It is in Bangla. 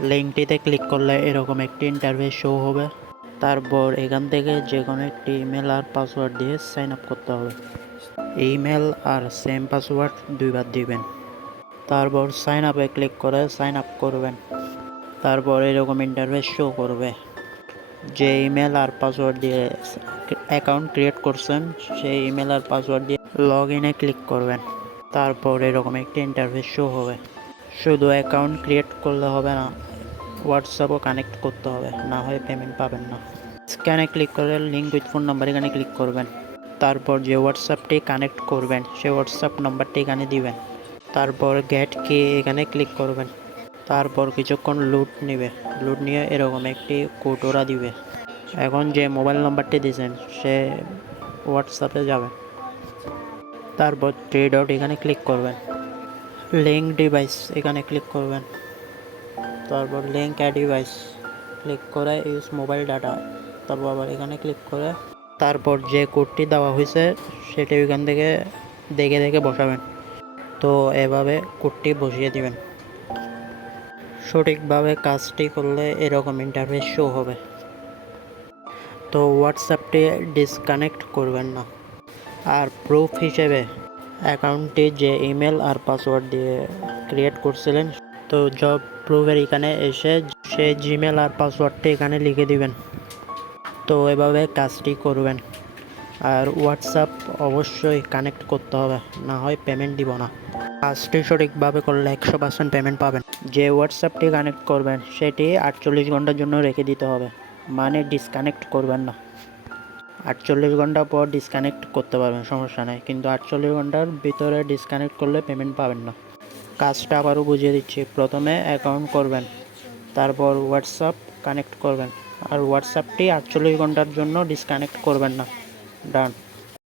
লিঙ্কটিতে ক্লিক করলে এরকম একটি ইন্টারফেস শো হবে। তারপর এখান থেকে যে কোনো একটি ইমেল আর পাসওয়ার্ড দিয়ে সাইন আপ করতে হবে। ইমেল আর সেম পাসওয়ার্ড দুইবার দিবেন। তারপর সাইন আপে ক্লিক করে সাইন আপ করবেন। তারপর এরকম ইন্টারফেস শো করবে। যে ইমেল আর পাসওয়ার্ড দিয়ে অ্যাকাউন্ট ক্রিয়েট করছেন সেই ইমেল আর পাসওয়ার্ড দিয়ে লগ ইনে ক্লিক করবেন। তারপর এরকম একটি ইন্টারফেস শো হবে। শুধু অ্যাকাউন্ট ক্রিয়েট করলে হবে না, হোয়াটসঅ্যাপও কানেক্ট করতে হবে, না হয় পেমেন্ট পাবেন না। স্ক্যানে ক্লিক করে লিঙ্ক উইথ ফোন নাম্বার এখানে ক্লিক করবেন। তারপর যে হোয়াটসঅ্যাপটি কানেক্ট করবেন সেই হোয়াটসঅ্যাপ নাম্বারটি এখানে দিবেন। তারপর গেট কি এখানে ক্লিক করবেন। তারপর কিছুক্ষণ লোড নেবে। লোড নিয়ে এরকম একটি কোড ওরা দিবে। এখন যে মোবাইল নাম্বারটি দিয়েছেন সে হোয়াটসঅ্যাপে যাবে। তারপর থ্রি ডট এখানে ক্লিক করবেন। লিঙ্ক ডিভাইস এখানে ক্লিক করবেন। তারপর লিঙ্ক অ্যাড ডিভাইস ক্লিক করে ইউজ মোবাইল ডাটা, তারপর আবার এখানে ক্লিক করে তারপর যে কোডটি দেওয়া হয়েছে সেটি ওইখান থেকে দেখে দেখে বসাবেন। তো এভাবে কোডটি বসিয়ে দিবেন। সঠিকভাবে কাজটি করলে এরকম ইন্টারফেস শো হবে। তো হোয়াটসঅ্যাপটি ডিসকানেক্ট করবেন না। আর প্রুফ হিসেবে অ্যাকাউন্টটি যে ইমেল আর পাসওয়ার্ড দিয়ে ক্রিয়েট করছিলেন, তো জব প্রুফের এখানে এসে সে জিমেল আর পাসওয়ার্ডটি এখানে লিখে দিবেন। তো এভাবে কাজটি করবেন। আর হোয়াটসঅ্যাপ অবশ্যই কানেক্ট করতে হবে, না হয় পেমেন্ট দিব না। কাজটি সঠিকভাবে করলে 100% পেমেন্ট পাবেন। যে হোয়াটসঅ্যাপটি কানেক্ট করবেন সেটি 48 ঘন্টার জন্য রেখে দিতে হবে, মানে ডিসকানেক্ট করবেন না। 48 ঘন্টা পর ডিসকানেক্ট করতে পারবেন, সমস্যা নেই, কিন্তু 48 ঘন্টার ভিতরে ডিসকানেক্ট করলে পেমেন্ট পাবেন না। কাজটা আবারও বুঝিয়ে দিচ্ছি। প্রথমে অ্যাকাউন্ট করবেন, তারপর হোয়াটসঅ্যাপ কানেক্ট করবেন, আর হোয়াটসঅ্যাপটি 48 ঘন্টার জন্য ডিসকানেক্ট করবেন না। ডান।